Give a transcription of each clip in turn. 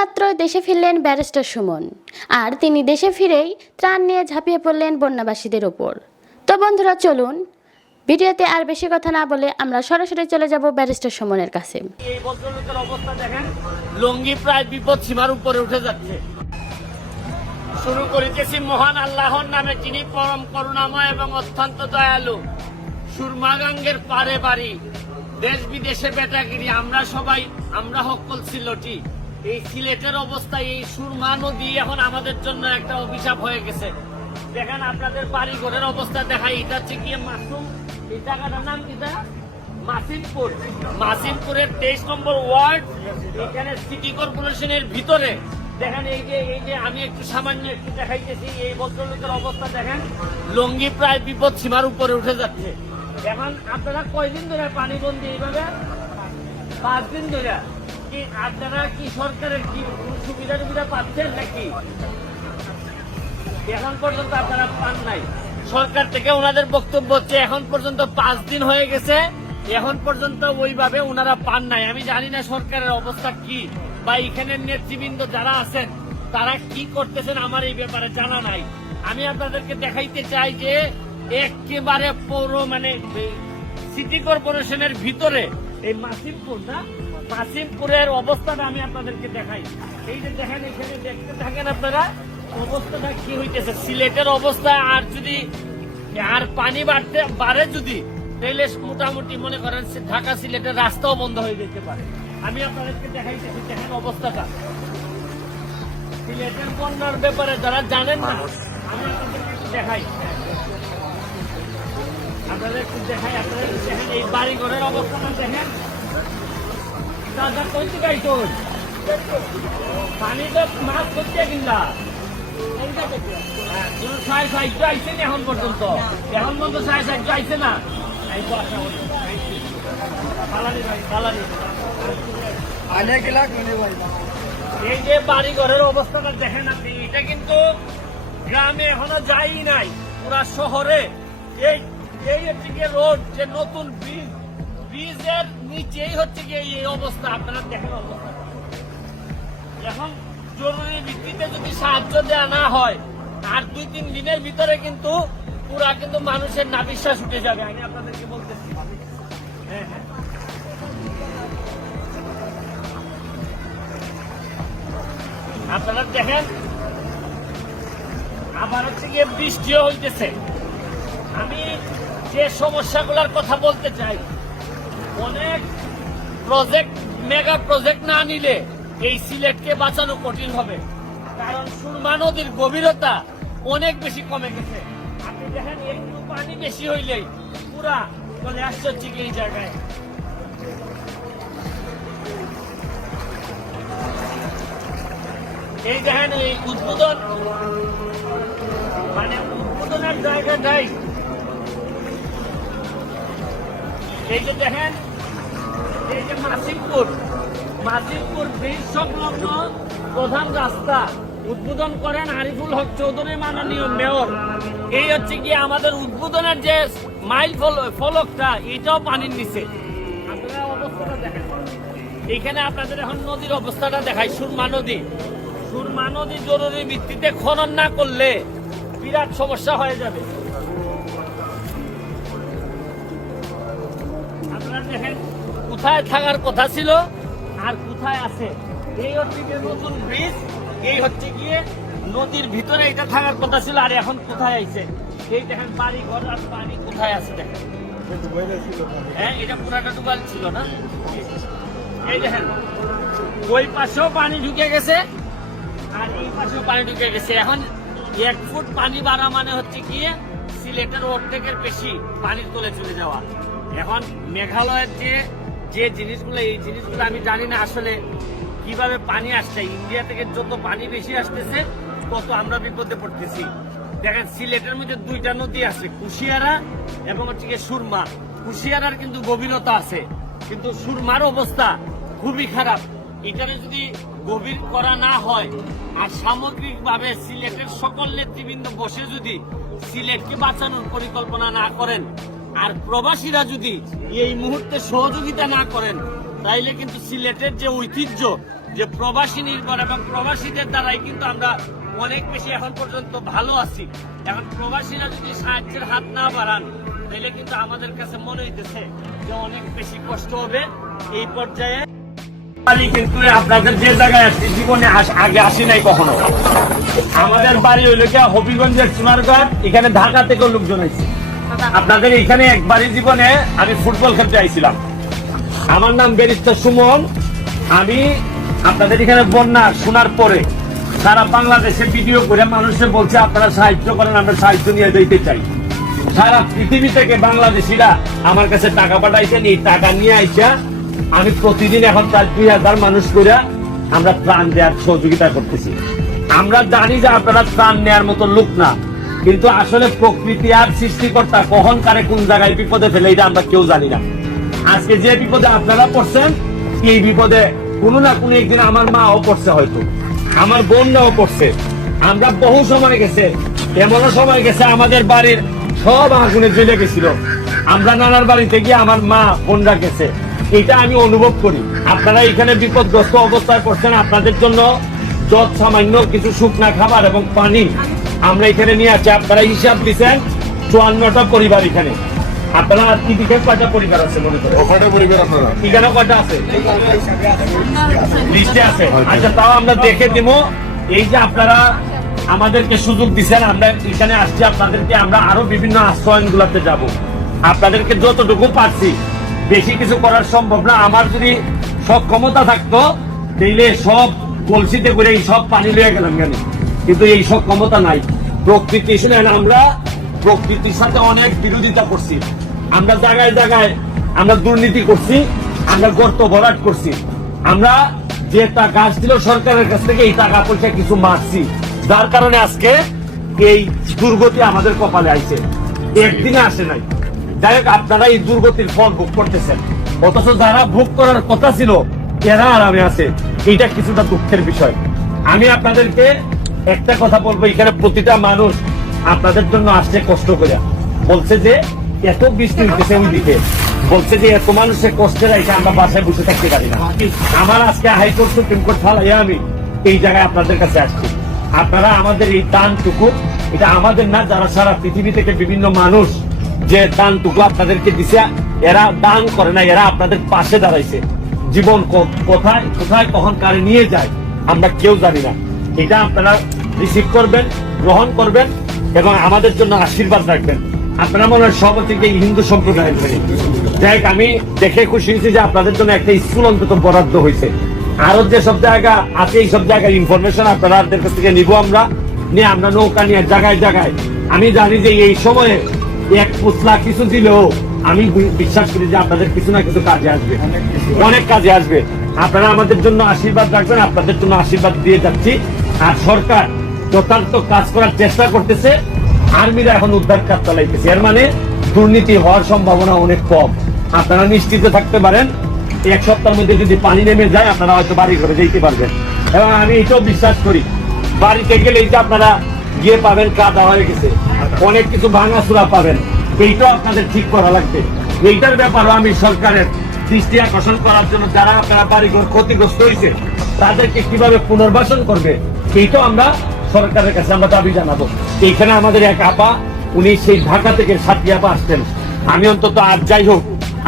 মাত্র দেশে ফিরলেন ব্যারিস্টার সুমন, আর তিনি দেশে ফিরেই ত্রাণ নিয়ে ঝাঁপিয়ে পড়লেন বন্যাবাসীদের ওপর। তো বন্ধুরা, চলুন ভিডিওতে আর বেশি কথা না বলে আমরা সরাসরি চলে যাব ব্যারিস্টার সুমনের কাছে। এই ভদ্রলোকের অবস্থা দেখেন, লুঙ্গি প্রায় বিপদ সীমার উপরে উঠে যাচ্ছে। শুরু করিতেছি মহান আল্লাহর নামে, যিনি পরম করুণাময় এবং অত্যন্ত দয়ালু। সুরমাগাঙ্গের পারে বাড়ি, দেশ বিদেশে বেটাগিরি, আমরা সকল সিলেটি। এই সিলেটের অবস্থায় এই সুরমা নদী এখন আমাদের জন্য একটা অভিশাপ হয়ে গেছে। দেখেন আপনাদের বাড়ি ঘরের অবস্থা দেখাই। এটা হচ্ছে কি মাসুম, এই জায়গাটার নাম কিটা মাসিমপুর। মাসিমপুরের 23 নম্বর ওয়ার্ড, এখানে সিটি কর্পোরেশনের ভিতরে দেখেন। এই যে আমি একটু সামান্য একটু দেখাইতেছি। এই ভদ্রলোকের অবস্থা দেখেন, লুঙ্গি প্রায় বিপদ সীমার উপরে উঠে যাচ্ছে। এখন আপনারা কয়দিন ধরে পানিবন্দী এইভাবে? 5 দিন ধরে। কি আপনারা কি সরকারের কি সুবিধা টুবিধা পাচ্ছেন নাকি? এখন পর্যন্ত আপনারা পান নাই। সরকার থেকে ওনাদের বক্তব্য হচ্ছে এখন পর্যন্ত 5 দিন হয়ে গেছে, এখন পর্যন্ত ওইভাবে ওনারা পান নাই। আমি জানি না সরকারের অবস্থা কি, বা এখানের নেতৃবৃন্দ যারা আছেন তারা কি করতেছেন, আমার এই ব্যাপারে জানা নাই। আমি আপনাদেরকে দেখাইতে চাই যে একেবারে পৌর মানে সিটি কর্পোরেশনের ভিতরে এই মাসিমপুর না, মাসিমপুরের অবস্থাটা আমি আপনাদেরকে দেখাই। এই যে দেখেন, এখানে দেখতে থাকেন আপনারা অবস্থাটা কি হইতেছে সিলেটের অবস্থা। আর যদি আর পানি বাড়ে যদি, তাহলে মোটামুটি মনে করেন ঢাকা সিলেটের রাস্তাও বন্ধ হয়ে যেতে পারে। আমি আপনাদেরকে দেখাইতেছি, দেখেন অবস্থাটা। সিলেটের বন্যার ব্যাপারে যারা জানেন না, আমি আপনাদেরকে একটু দেখাই। আপনাদের দেখেন এই বাড়ি ঘরের অবস্থাটা দেখেন। দাদা কইতে গাইতো পানি তো মাছ করতে কিনা আইসে না এখন পর্যন্ত আইসে না। এই যে বাড়ি ঘরের অবস্থাটা দেখেন আপনি, এটা কিন্তু গ্রামে এখনো যাই নাই, পুরা শহরে। এই হচ্ছে গিয়ে রোড, যে নতুন ব্রিজের নিচেই হচ্ছে গিয়ে এই অবস্থা। আপনারা দেখেন অবস্থা। এখন জরুরি ভিত্তিতে যদি সাহায্য দেওয়া না হয়, আর 2-3 দিনের ভিতরে কিন্তু পুরা কিন্তু মানুষের নাভিশ্বাস উঠে যাবে। আমি আপনাদেরকে বলতেছি। হ্যাঁ, আপনারা দেখেন, আবার হচ্ছে গিয়ে বৃষ্টিও হইতেছে। আমি যে সমস্যাগুলোর কথা বলতে চাই, অনেক প্রজেক্ট, মেগা প্রজেক্ট না নিলে এই সিলেটকে বাঁচানো কঠিন হবে। কারণ সুরমা নদীর গভীরতা অনেক বেশি কমে গেছে। আপনি দেখেন, একটু পানি বেশি হইলেই পুরা চলে আসছে হচ্ছে এই জায়গায়। এই দেখেন, এই উদ্বোধন মানে উদ্বোধনের জায়গাটাই এই যে দেখেন, এই যে মাসিমপুর ব্রিজ সংলগ্ন প্রধান রাস্তা উদ্বোধন করেন আরিফুল হক চৌধুরী, মাননীয় মেয়র। এই হচ্ছে কি আমাদের উদ্বোধনের যে মাইল ফলকটা, এটাও পানির নিচে। আপনারা অবস্থাটা দেখেন। এখানে আপনাদের এখন নদীর অবস্থাটা দেখাই। সুরমা নদী জরুরি ভিত্তিতে খনন না করলে বিরাট সমস্যা হয়ে যাবে। আপনারা দেখেন কোথায় থাকার কথা ছিল আর কোথায় আছে। এই হচ্ছে গিয়ে নতুন ব্রিজ, এই হচ্ছে গিয়ে নদীর ভিতরে এটা থাকার কথা ছিল, আর এখন কোথায় আইছে। এই দেখেন বাড়ি ঘর আর পানি কোথায় আছে দেখেন। হ্যাঁ, এটা পুরাটা ডুবাল ছিল না। এই দেখেন, ওই পাশেও পানি ঢুকে গেছে আর এই পাশেও পানি ঢুকে গেছে। এখন 1 ফুট পানি বাড়া মানে হচ্ছে গিয়ে সিলেটের অর্ধেকের বেশি পানির তলে চলে যাওয়া। এখন মেঘালয়ের যে জিনিসগুলো, এই জিনিসগুলো আমি জানি না আসলে কিভাবে পানি আসছে। ইন্ডিয়া থেকে যত পানি বেশি আসতেছে, তত আমরা বিপদে পড়তেছি। দেখেন, সিলেটের মধ্যে 2টা নদী আছে, কুশিয়ারা এবং হচ্ছে গিয়ে সুরমা। কুশিয়ারার কিন্তু গভীরতা আছে, কিন্তু সুরমার অবস্থা খুবই খারাপ। এখানে যদি গভীর করা না হয় আর সামগ্রিকভাবে সিলেটের সকল নেতৃবৃন্দ বসে যদি সিলেটকে বাঁচানোর পরিকল্পনা না করেন, আর প্রবাসীরা যদি এই মুহূর্তে সহযোগিতা না করেন, তাইলে কিন্তু সিলেটের যে ঐতিহ্য, যে প্রবাসী নির্ভর এবং প্রবাসীদের দ্বারাই কিন্তু আমরা অনেক বেশি এখন পর্যন্ত ভালো আছি। এখন প্রবাসীরা যদি সাহায্যের হাত না বাড়ান তাহলে কিন্তু আমাদের কাছে মনে হইতেছে যে অনেক বেশি কষ্ট হবে এই পর্যায়ে। কিন্তু আপনাদের যে জায়গায় আসছি জীবনে আগে আসি নাই কখনো। আমাদের বাড়ি হইল গিয়া হবিগঞ্জের সোনারঘাট, এখানে ঢাকা থেকে লোকজন আইছে। আপনাদের এখানে একবারই জীবনে আমি ফুটবল খেলতে আইছিলাম। আমার নাম ব্যারিস্টার সুমন। আমি আপনাদের এখানে বন্যা শোনার পরে সারা বাংলাদেশে ভিডিও করে মানুষে বলছে আপনারা সাহায্য করেন, আমরা সাহায্য নিয়ে যেতে চাই। সারা পৃথিবী থেকে বাংলাদেশিরা আমার কাছে টাকা পাঠাইছেন। এই টাকা নিয়ে আইসা আমি প্রতিদিন এখন 4-2,000 মানুষ করে আমরা ত্রাণ দেওয়ার সহযোগিতা করতেছি। আমরা জানি যে আপনারা ত্রাণ নেওয়ার মতো লোক না, কিন্তু আসলে প্রকৃতি আর সৃষ্টিকর্তা কখন কারে কোন জায়গায় বিপদে ফেলে এটা আমরা কেউ জানি না। আজকে যে বিপদে আপনারা পড়ছেন, এই বিপদে কোনো না কোনো একদিন আমার মাও পড়ছে, হয়তো আমার বোনরাও পড়ছে। আমরা বহু সময় গেছে, এমনও সময় গেছে আমাদের বাড়ির সব আগুনে জ্বলে গেছিল। আমরা নানার বাড়িতে গিয়ে আমার মা বোনরা গেছে, এটা আমি অনুভব করি। আপনারা এখানে বিপদগ্রস্ত অবস্থায় পড়ছেন, আপনাদের জন্য যত সামান্য কিছু শুকনা খাবার এবং পানি আমরা এখানে নিয়ে আসছি। আপনারা হিসাব দিচ্ছেন 54টা পরিবার এখানে। আপনারা কি দিকে কয়টা পরিবার আছে মনে করেন? এখানে কয়টা আছে? লিস্টে আছে। আচ্ছা, তাও আমরা দেখে দিব। এই যে আপনারা আমাদেরকে সুযোগ দিচ্ছেন, আমরা এখানে আসছি, আপনাদেরকে আমরা আরো বিভিন্ন আশ্রয়ন গুলাতে যাব। আপনাদেরকে যতটুকু পারছি, বেশি কিছু করার সম্ভব না। আমার যদি সব ক্ষমতা থাকতো তাইলে সব কলসিতে করে এই সব পানি লয়ে গেলাম কেন, কিন্তু এই সব ক্ষমতা নাই। প্রকৃতি শুনেন, আমরা প্রকৃতির সাথে অনেক বিরোধিতা করছি। আমরা জায়গায় জায়গায় আমরা দুর্নীতি করছি, আমরা গর্ত ভরাট করছি। আমরা যে টাকা আসছিল সরকারের কাছ থেকে, এই টাকা পয়সা কিছু মারছি, যার কারণে আজকে এই দুর্গতি আমাদের কপালে আইছে, একদিনে আসে নাই। যাই হোক, আপনারা এই দুর্গতির ফল ভোগ করতেছেন, অথচ যারা ভোগ করার কথা ছিল এরা আরামে আছে। এইটা কিছুটা দুঃখের বিষয়। আমি আপনাদেরকে একটা কথা বলবো, এখানে প্রতিটা মানুষ আপনাদের জন্য আসছে কষ্ট করে। বলছে যে এত বৃষ্টি হইতেছে ওই দিকে, বলছে যে এত মানুষের কষ্টের আইসা আমরা বাসায় বসে থাকতে পারি না। আমার আজকে হাইকোর্ট সুপ্রিম কোর্ট ফালাইয়া আমি এই জায়গায় আপনাদের কাছে আসছি। আপনারা আমাদের এই দানটুকু, এটা আমাদের না, যারা সারা পৃথিবী থেকে বিভিন্ন মানুষ যে দানটুকু আপনাদেরকে দিছে, এরা দান করে না, এরা আপনাদের পাশে দাঁড়াইছে। জীবন কোথায় কোথায় কখন কারে নিয়ে যায় আমরা কেউ জানি না। এটা আপনারা রিসিভ করবেন, গ্রহণ করবেন এবং আমাদের জন্য আশীর্বাদ রাখবেন। আপনারা মনে হয় সব থেকে হিন্দু সম্প্রদায়ের ধরে। যাই হোক, আমি দেখে খুশি হয়েছি যে আপনাদের জন্য একটা স্কুল অন্তত বরাদ্দ হয়েছে। আরো যে সব জায়গা আছে, এই সব জায়গায় ইনফরমেশন আপনাদের কাছ থেকে নিব। আমরা নিয়ে আমরা নৌকা নিয়ে জায়গায় জায়গায়, আমি জানি যে এই সময়ে এক পুতলা কিছু দিলেও আমি বিশ্বাস করি যে আপনাদের কিছু না কিছু কাজে আসবে, অনেক কাজে আসবে। আপনারা আমাদের জন্য আশীর্বাদ রাখবেন, আপনাদের জন্য আশীর্বাদ দিয়ে যাচ্ছি। আর সরকার যথার্থ কাজ করার চেষ্টা করতেছে, আর্মিরা এখন উদ্ধার কাজ চালাইতেছে। এর মানে দুর্নীতি হওয়ার সম্ভাবনা অনেক কম। আপনারা নিশ্চিত থাকতে পারেন, এক সপ্তাহের মধ্যে যদি পানি নেমে যায় আপনারা হয়তো বাড়ি ঘরে যেতে পারবেন। এবং আমি এটাও বিশ্বাস করি, বাড়িতে গেলে এই যে আপনারা গিয়ে পাবেন কাদা হয়ে গেছে, অনেক কিছু ভাঙাচুরা পাবেন, এইটাও আপনাদের ঠিক করা লাগবে। এইটার ব্যাপারও আমি সরকারের দৃষ্টি আকর্ষণ করার জন্য, যারা আপনারা বাড়িঘর ক্ষতিগ্রস্ত হয়েছে তাদেরকে কিভাবে পুনর্বাসন করবে, এইটাও আমরা সরকারের কাছে আমরা দাবি জানাবো। এইখানে আমাদের এক আপা, উনি সেই ঢাকা থেকে সাথী আপা আসতেন। আমি অন্তত আজ যাই হোক,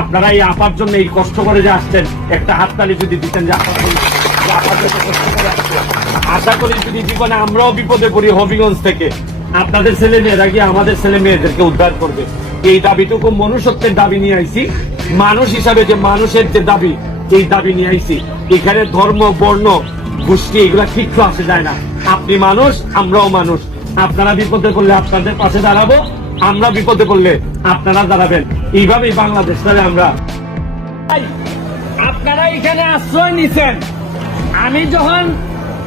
আপনারা এই আপার জন্য এই কষ্ট করে যে আসছেন, একটা হাততালি যদি দিতেন যে আপার জন্য, কষ্ট করে আসছেন। আশা করি যদি জীবনে আমরাও বিপদে পড়ি হবিগঞ্জ থেকে, আপনাদের ছেলে মেয়েরা গিয়ে আমাদের ছেলে মেয়েদেরকে উদ্ধার করবে। এই দাবিটুকু মনুষ্যত্বের দাবি নিয়ে আইছি, মানুষ হিসাবে যে মানুষের যে দাবি, এই দাবি নিয়ে আইছি। এখানে ধর্ম, বর্ণ, গোষ্ঠী এগুলা কিচ্ছু আসে যায় না। আপনি মানুষ, আমরাও মানুষ। আপনারা বিপদে পড়লে আপনাদের পাশে দাঁড়াবো, আমরা বিপদে পড়লে আপনারা দাঁড়াবেন। এইভাবেই বাংলাদেশ তাহলে আমরা। আপনারা এখানে আশ্রয় নিছেন। আমি যখন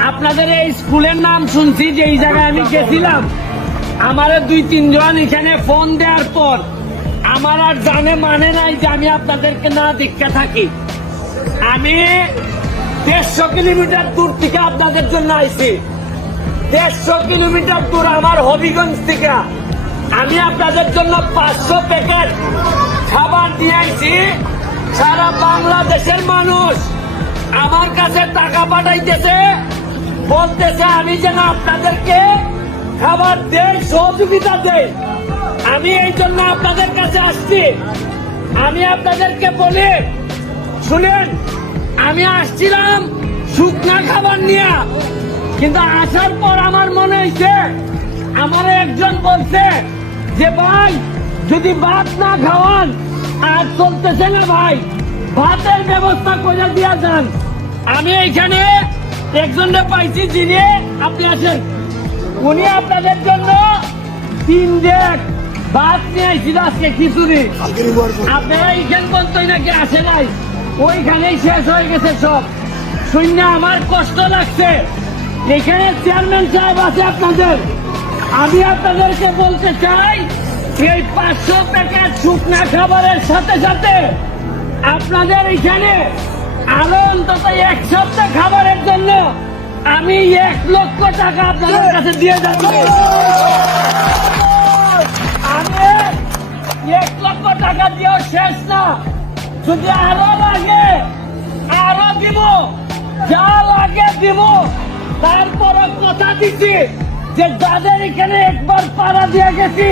আপনাদের এই স্কুলের নাম শুনছি, যে এই জায়গায় আমি গেছিলাম, আমার 2-3 জন এখানে ফোন দেওয়ার পর আমার আর জানে মানে নাই যে আমি আপনাদেরকে না দীক্ষা থাকি। আমি 150 কিলোমিটার দূর থেকে আপনাদের জন্য আইছি। 150 কিলোমিটার দূর আমার হবিগঞ্জ থেকে আমি আপনাদের জন্য 500 প্যাকেট খাবার দিয়ে আইছি। সারা বাংলাদেশের মানুষ আমার কাছে টাকা পাঠাইতেছে, বলতেছে আমি যেন আপনাদেরকে খাবার দেই, সহযোগিতা দেই। আমি এই জন্য আপনাদের কাছে আসছি। আমি আপনাদেরকে বলি, শুনেন, আমি আসছিলাম শুকনা খাবার নিয়ে, কিন্তু আসার পর আমার মনে হয়েছে, আমার একজন বলছে যে ভাই যদি ভাত না খাওয়ান আর চলতেছে না ভাই, ভাতের ব্যবস্থা করে দিয়া যান। আমি এইখানে একজনকে পাইছি, যিনি আপনি আসেন, উনি আপনাদের জন্য 3 ডেক ভাত নিয়ে আইছিল আজকে খিচুড়ি। আপনারা এইখান পর্যন্ত নাকি আসে নাই, ওইখানেই শেষ হয়ে গেছে সব। শূন্য আমার কষ্ট লাগছে। এখানে চেয়ারম্যান সাহেব আছে আপনাদের, আমি আপনাদেরকে বলতে চাই, এই 500 টাকার শুকনা খাবারের সাথে সাথে আপনাদের এখানে আরো অন্তত 1 সপ্তাহ খাবারের জন্য আমি 1 লক্ষ টাকা আপনাদের কাছে দিয়ে যাচ্ছি। আমি 1 লক্ষ টাকা দিয়েও শেষ না, যদি আরো লাগে আরো দিব, যা লাগে দিব। তারপর কথা দিচ্ছি যে যাদের এখানে একবার পাড়া দিয়ে গেছি,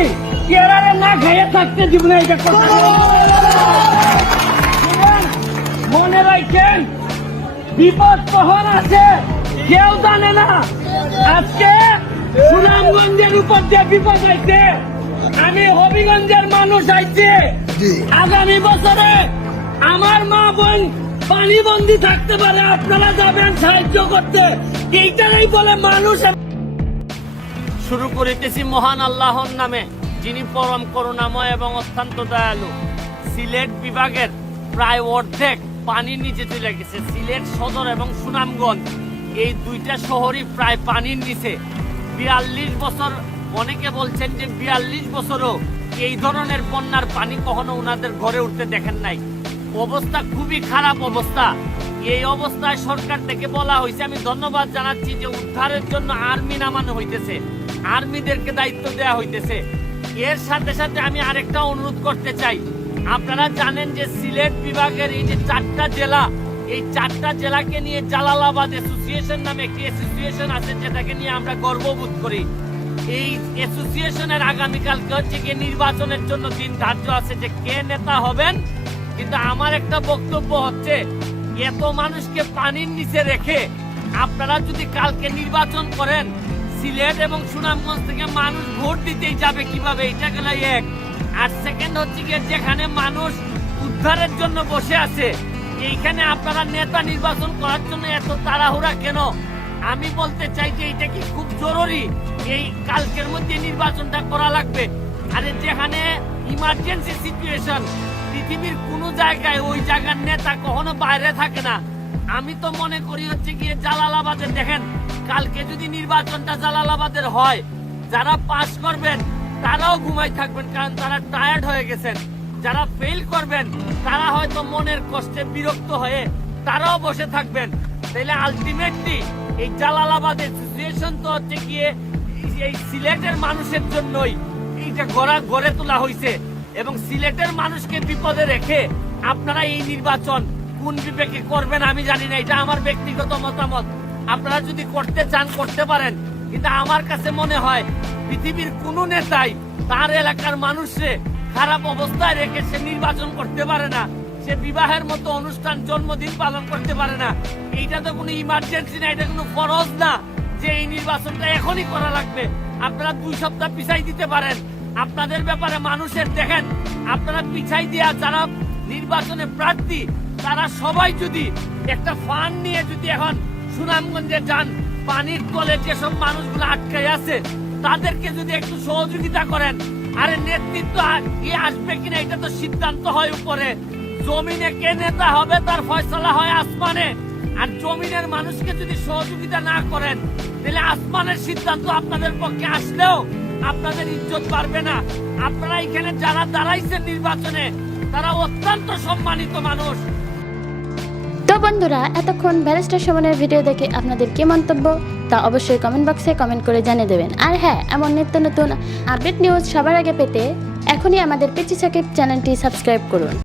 কেরারে না খাইয়ে থাকতে দিব না, এটা কথা। মনে রাখেন, বিপদ কখন আছে কেউ জানে না। আজকে সুনামগঞ্জের উপর যে বিপদ হয়েছে, আমি হবিগঞ্জের মানুষ আইছি। আগামী বছরে আমার মা বোন পানিবন্দী থাকতে পারে, আপনারা যাবেন সাহায্য করতে। এইটাই বলে মানুষ। শুরু করিতেছি মহান আল্লাহর নামে, যিনি পরম করুণাময় এবং অত্যন্ত দয়ালু। সিলেট বিভাগের প্রায় অর্ধেক পানির নিচে চলে গেছে। সিলেট সদর এবং সুনামগঞ্জ এই 2টা শহরই প্রায় পানির নিচে। 42 বছর, অনেকে বলছেন যে 42 বছরও এই ধরনের বন্যার পানি কখনো ওনাদের ঘরে উঠতে দেখেন নাই। অবস্থা খুবই খারাপ অবস্থা। এই অবস্থায় সরকার থেকে বলা হয়েছে, আমি ধন্যবাদ জানাচ্ছি, যে উদ্ধারের জন্য আর্মি নামানো হইতেছে, আর্মিদেরকে দায়িত্ব দেওয়া হইতেছে। এর সাথে সাথে আমি আরেকটা অনুরোধ করতে চাই। আপনারা জানেন যে সিলেট বিভাগের এই যে 4টা জেলা, এই 4টা জেলাকে নিয়ে জালালাবাদ অ্যাসোসিয়েশন নামে একটি অ্যাসোসিয়েশন আছে, যেটাকে নিয়ে আমরা গর্ববোধ করি। এই অ্যাসোসিয়েশনের আগামীকালকে হচ্ছে গিয়ে নির্বাচনের জন্য দিন ধার্য আছে, যে কে নেতা হবেন। কিন্তু আমার একটা বক্তব্য হচ্ছে, এত মানুষকে পানির নিচে রেখে আপনারা যদি কালকে নির্বাচন করেন, সিলেট এবং সুনামগঞ্জ থেকে মানুষ ভোট দিতেই যাবে কিভাবে? এটা গেল এক। আর সেকেন্ড হচ্ছে গিয়ে, যেখানে মানুষ উদ্ধারের জন্য বসে আছে, এইখানে আপনারা নেতা নির্বাচন করার জন্য এত তাড়াহুড়া কেন? আমি বলতে চাই যে এটা কি খুব জরুরি? এই কালকের মধ্যে নির্বাচনটা করা লাগবে। আরে যেখানে ইমার্জেন্সি সিচুয়েশন, পৃথিবীর কোন জায়গায় ওই জায়গার নেতা কখনো বাইরে থাকে না। আমি তো মনে করি হচ্ছে গিয়ে জালালাবাদে দেখেন, কালকে যদি নির্বাচনটা জালালাবাদের হয়, যারা পাস করবেন তারাও ঘুমাই থাকবেন, কারণ তারা টায়ার্ড হয়ে গেছেন। যারা ফেল করবেন তারা হয়তো মনের কষ্টে বিরক্ত হয়ে তারাও বসে থাকবেন। তাহলে আলটিমেটলি এই জালালাবাদের সিচুয়েশন তো হচ্ছে গিয়ে এই সিলেটের মানুষের জন্যই এইটা গড়ে তোলা হয়েছে। এবং সিলেটের মানুষকে বিপদে রেখে আপনারা এই নির্বাচন কোন বিবেকে করবেন আমি জানি না, এটা আমার ব্যক্তিগত মতামত। আপনারা যদি করতে চান করতে পারেন, কিন্তু আমার কাছে মনে হয় পৃথিবীর কোন নেতাই তার এলাকার মানুষে খারাপ অবস্থায় রেখে সে নির্বাচন করতে পারে না। সে বিবাহের মতো অনুষ্ঠান, জন্মদিন পালন করতে পারে না। এইটা তো কোনো ইমার্জেন্সি না, এটা কোনো ফরজ না যে এই নির্বাচনটা এখনই করা লাগবে। আপনারা 2 সপ্তাহ পিছাই দিতে পারেন। আপনাদের ব্যাপারে মানুষের দেখেন, আপনারা পিছাই দেওয়া যারা নির্বাচনে প্রার্থী, তারা সবাই যদি একটা ফান্ড নিয়ে যদি এখন সুনামগঞ্জে যান, পানির তলে যেসব মানুষগুলো আটকে আছে তাদেরকে যদি একটু সহযোগিতা করেন। আরে নেতৃত্ব কি আসবে কিনা এটা তো সিদ্ধান্ত হয় উপরে, জমিনে কে নেতা হবে তার ফয়সালা হয় আসমানে। আর জমিনের মানুষকে যদি সহযোগিতা না করেন, তাহলে আসমানের সিদ্ধান্ত আপনাদের পক্ষে আসলেও আপনাদের ইজ্জত পারবে না। আপনারা এখানে যারা দাঁড়াইছেন নির্বাচনে, তারা অত্যন্ত সম্মানিত মানুষ। তো বন্ধুরা, এতক্ষণ ব্যারিস্টার সুমনের ভিডিও দেখে আপনাদের কি মন্তব্য তা অবশ্যই কমেন্ট বক্সে কমেন্ট করে জানিয়ে দেবেন। আর হ্যাঁ, এমন নিত্য নতুন আপডেট নিউজ সবার আগে পেতে এখনই আমাদের পিচি সাকিব চ্যানেলটি সাবস্ক্রাইব করুন।